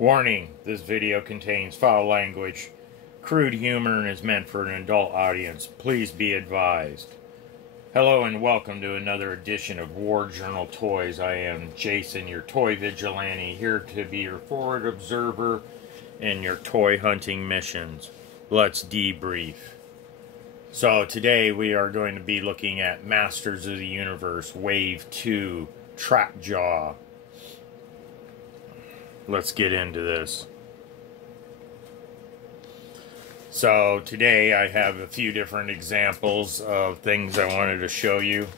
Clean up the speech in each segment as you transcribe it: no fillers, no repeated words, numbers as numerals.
Warning, this video contains foul language, crude humor, and is meant for an adult audience. Please be advised. Hello and welcome to another edition of War Journal Toys. I am Jason, your toy vigilante, here to be your forward observer in your toy hunting missions. Let's debrief. So today we are going to be looking at Masters of the Universe Wave 2 Trapjaw. Let's get into this. So today I have a few different examples of things I wanted to show you.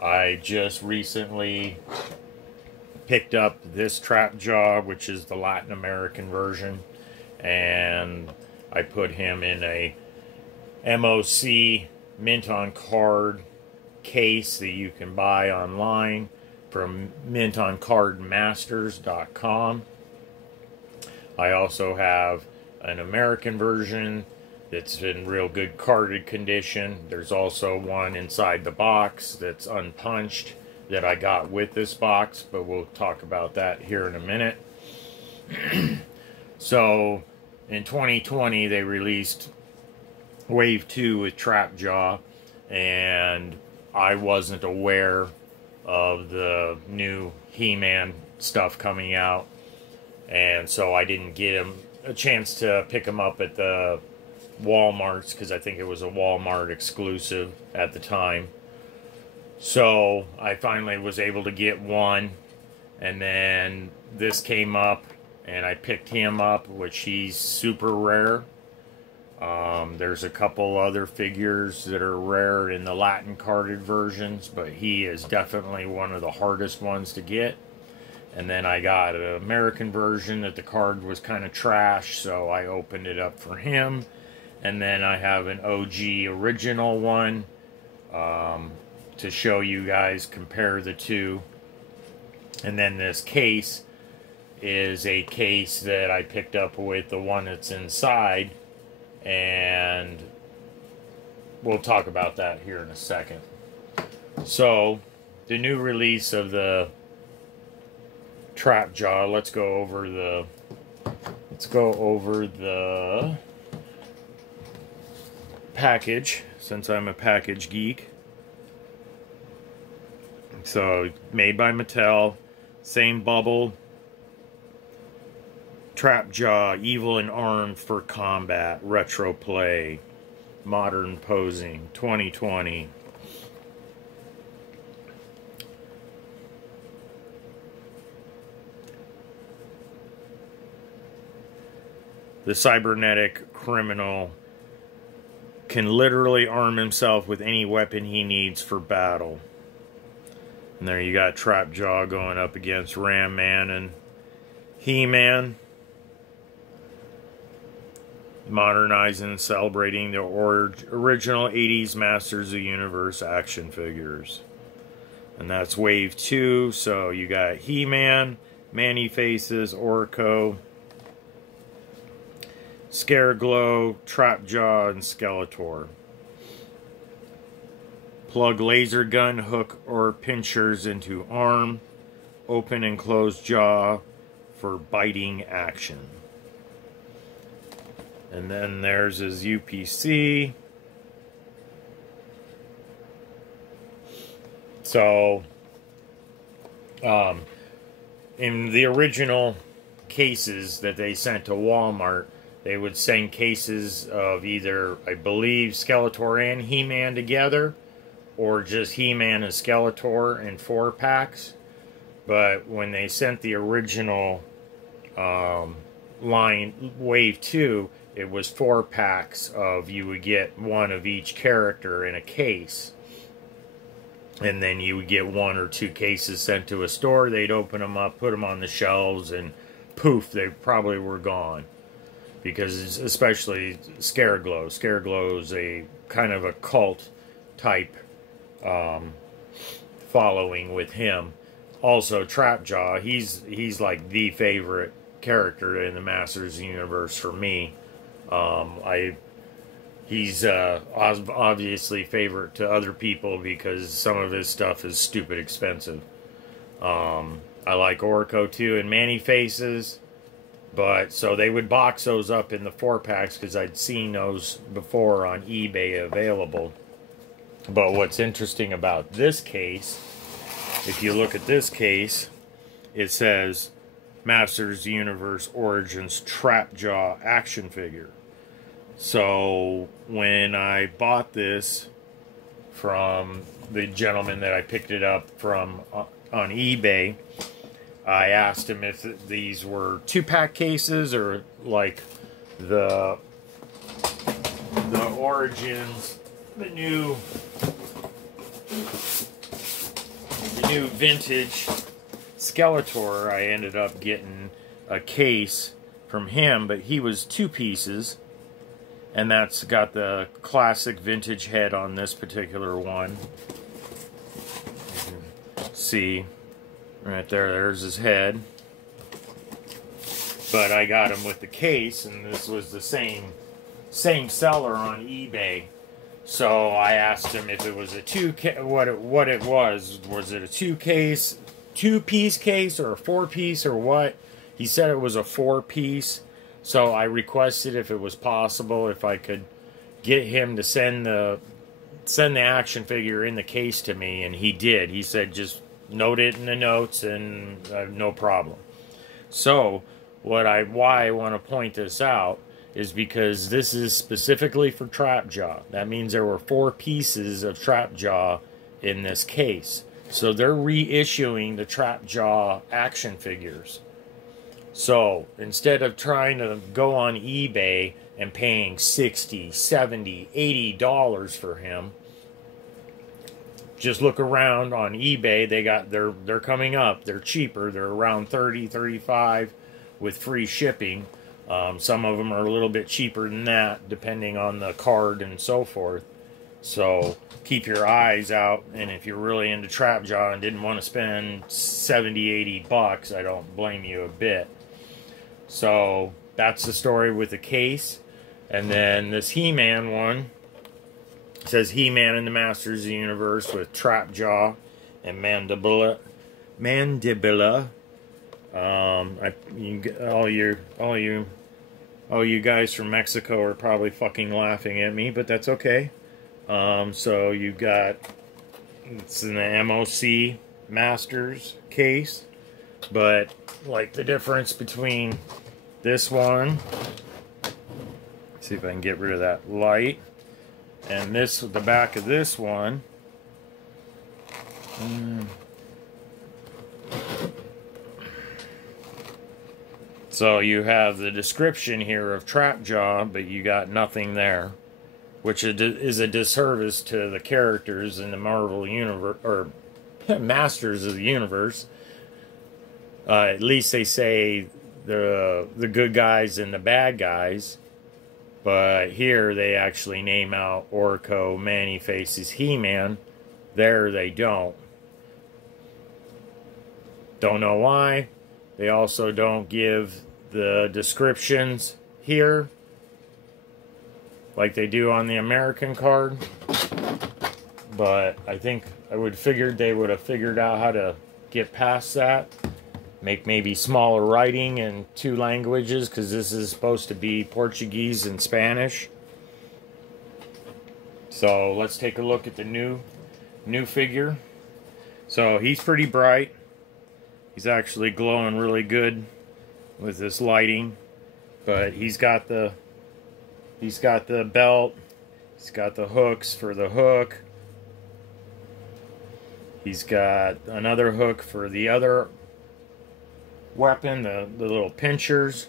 I just recently picked up this Trapjaw, which is the Latin American version, and I put him in a MOC mint on card case that you can buy online from mintoncardmasters.com. I also have an American version that's in real good carded condition. There's also one inside the box that's unpunched that I got with this box, but we'll talk about that here in a minute. So in 2020 they released Wave 2 with Trapjaw, and I wasn't aware of the new He-Man stuff coming out, and so I didn't get him a chance to pick him up at the Walmarts, because I think it was a Walmart exclusive at the time. So I finally was able to get one, and then this came up and I picked him up, which he's super rare. There's a couple other figures that are rare in the Latin carded versions, but he is definitely one of the hardest ones to get. And then I got an American version that the card was kind of trash, so I opened it up for him. And then I have an OG original one to show you guys, compare the two. And then this case is a case that I picked up with the one that's inside, and we'll talk about that here in a second. So the new release of the Trapjaw, let's go over the package, since I'm a package geek. So made by Mattel, same bubble. Trapjaw, evil and armed for combat, retro play, modern posing, 2020. The cybernetic criminal can literally arm himself with any weapon he needs for battle. And there you got Trapjaw going up against Ram Man and He-Man. Modernizing and celebrating the original 80s Masters of the Universe action figures. And that's Wave 2, so you got He-Man, Man-E-Faces, Orko, Scareglow, Trapjaw, and Skeletor. Plug laser gun, hook, or pinchers into arm. Open and close jaw for biting action. And then there's his UPC. So, in the original cases that they sent to Walmart, they would send cases of either, I believe, Skeletor and He-Man together, or just He-Man and Skeletor in 4-packs. But when they sent the original line, Wave 2, it was 4-packs of, you would get one of each character in a case. And then you would get 1 or 2 cases sent to a store. They'd open them up, put them on the shelves, and poof, they probably were gone. Because especially Scareglow. Scareglow is a kind of a cult type following with him. Also Trapjaw, he's like the favorite character in the Masters of the Universe for me. He's obviously favorite to other people because some of his stuff is stupid expensive. I like Orko too, and Man-E-Faces. But so they would box those up in the 4-packs because I'd seen those before on eBay available. But what's interesting about this case, if you look at this case, it says Masters Universe Origins Trapjaw action figure. So when I bought this from the gentleman that I picked it up from on eBay, I asked him if these were 2-pack cases or like the Origins, the new vintage Skeletor. I ended up getting a case from him, but he was 2 pieces, and that's got the classic vintage head on this particular one. You can see right there, there's his head. But I got him with the case, and this was the same seller on eBay. So I asked him if it was a what it was. Was it a 2-piece case or a 4-piece or what? He said it was a 4-piece. So I requested if it was possible if I could get him to send the action figure in the case to me, and he did. He said just note it in the notes and no problem. So why I want to point this out is because this is specifically for Trapjaw. That means there were 4 pieces of Trapjaw in this case. So they're reissuing the Trapjaw action figures. So instead of trying to go on eBay and paying $60, $70, $80 for him, just look around on eBay. They're coming up. They're cheaper. They're around $30, $35 with free shipping. Some of them are a little bit cheaper than that, depending on the card and so forth. So keep your eyes out, and if you're really into Trapjaw and didn't want to spend $70, $80, I don't blame you a bit. So that's the story with the case. And then this He-Man one says He-Man in the Masters of the Universe with Trapjaw and Mandibula. All you guys from Mexico are probably fucking laughing at me, but that's okay. So you got, it's in the MOC Masters case, but like the difference between this one, see if I can get rid of that light, and this, the back of this one. So you have the description here of Trapjaw, but you got nothing there, which is a disservice to the characters in the Marvel Universe, or Masters of the Universe. At least they say the good guys and the bad guys, but here they actually name out Orko, Man-E-Faces, He-Man. There they don't. Don't know why. They also don't give the descriptions here like they do on the American card. But I think figured they would have figured out how to get past that. Make maybe smaller writing in 2 languages, because this is supposed to be Portuguese and Spanish. So let's take a look at the new figure. So he's pretty bright. He's actually glowing really good with this lighting, but he's got the belt, he's got the hooks for the hook, he's got another hook for the other weapon, the little pinchers.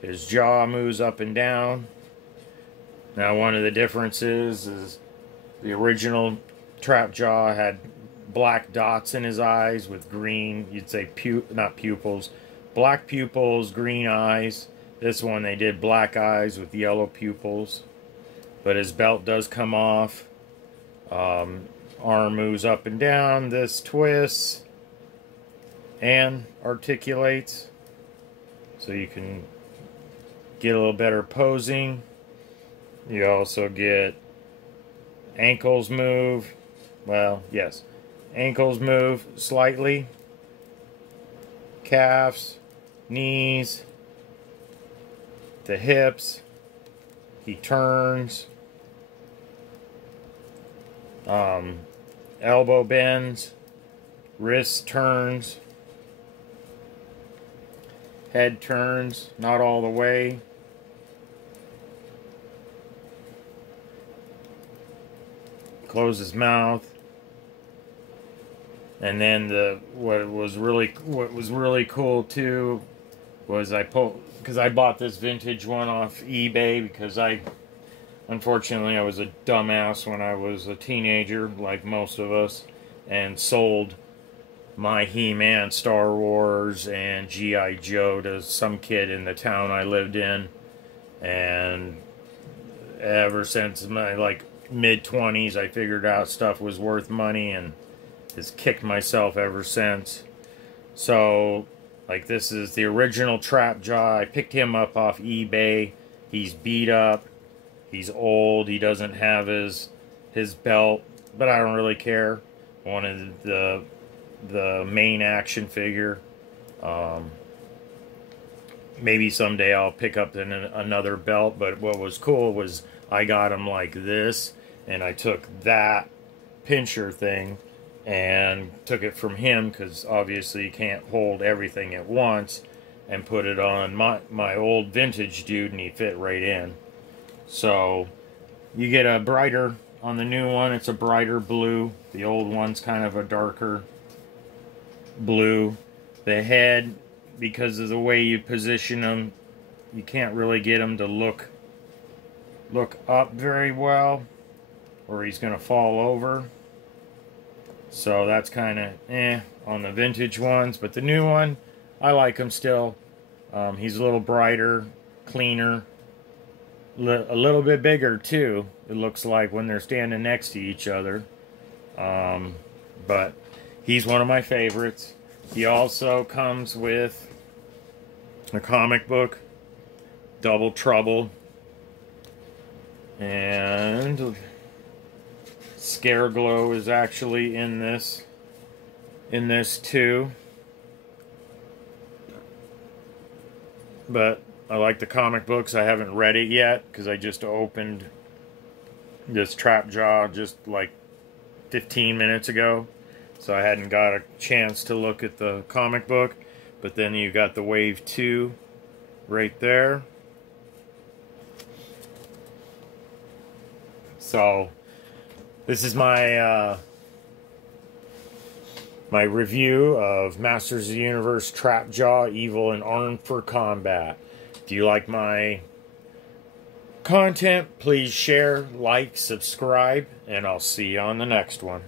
His jaw moves up and down. Now one of the differences is the original Trapjaw had black dots in his eyes with green, you'd say not pupils, black pupils, green eyes. This one they did black eyes with yellow pupils. But his belt does come off. Arm moves up and down. This twists and articulates, so you can get a little better posing. You also get ankles move. Well, yes, ankles move slightly, calves, knees, the hips. He turns. Elbow bends. Wrist turns. Head turns. Not all the way. Close his mouth. And then what was really cool too was because I bought this vintage one off eBay because unfortunately I was a dumbass when I was a teenager, like most of us, and sold my He-Man, Star Wars, and G.I. Joe to some kid in the town I lived in. And ever since my mid-20s, I figured out stuff was worth money and has kicked myself ever since. So, this is the original Trap Jaw. I picked him up off eBay. He's beat up. He's old. He doesn't have his belt, but I don't really care. Wanted the main action figure. Maybe someday I'll pick up another belt, but what was cool was I got him like this, and I took that pincher thing and took it from him, because obviously you can't hold everything at once, and put it on my old vintage dude, and he fit right in. So you get a brighter, on the new one it's a brighter blue. The old one's kind of a darker blue. The head, because of the way you position them, you can't really get him to look up very well, or he's going to fall over. So that's kind of on the vintage ones. But the new one, I like him still. He's a little brighter, cleaner, a little bit bigger too, it looks like, when they're standing next to each other. But he's one of my favorites. He also comes with a comic book, Double Trouble, and Scareglow is actually in this too. But I like the comic books. I haven't read it yet because I just opened this Trap Jaw just like 15 minutes ago, so I hadn't got a chance to look at the comic book. But then you got the Wave 2 right there. So this is my my review of Masters of the Universe Trap Jaw, Evil and Armed for Combat. If you like my content, please share, like, subscribe, and I'll see you on the next one.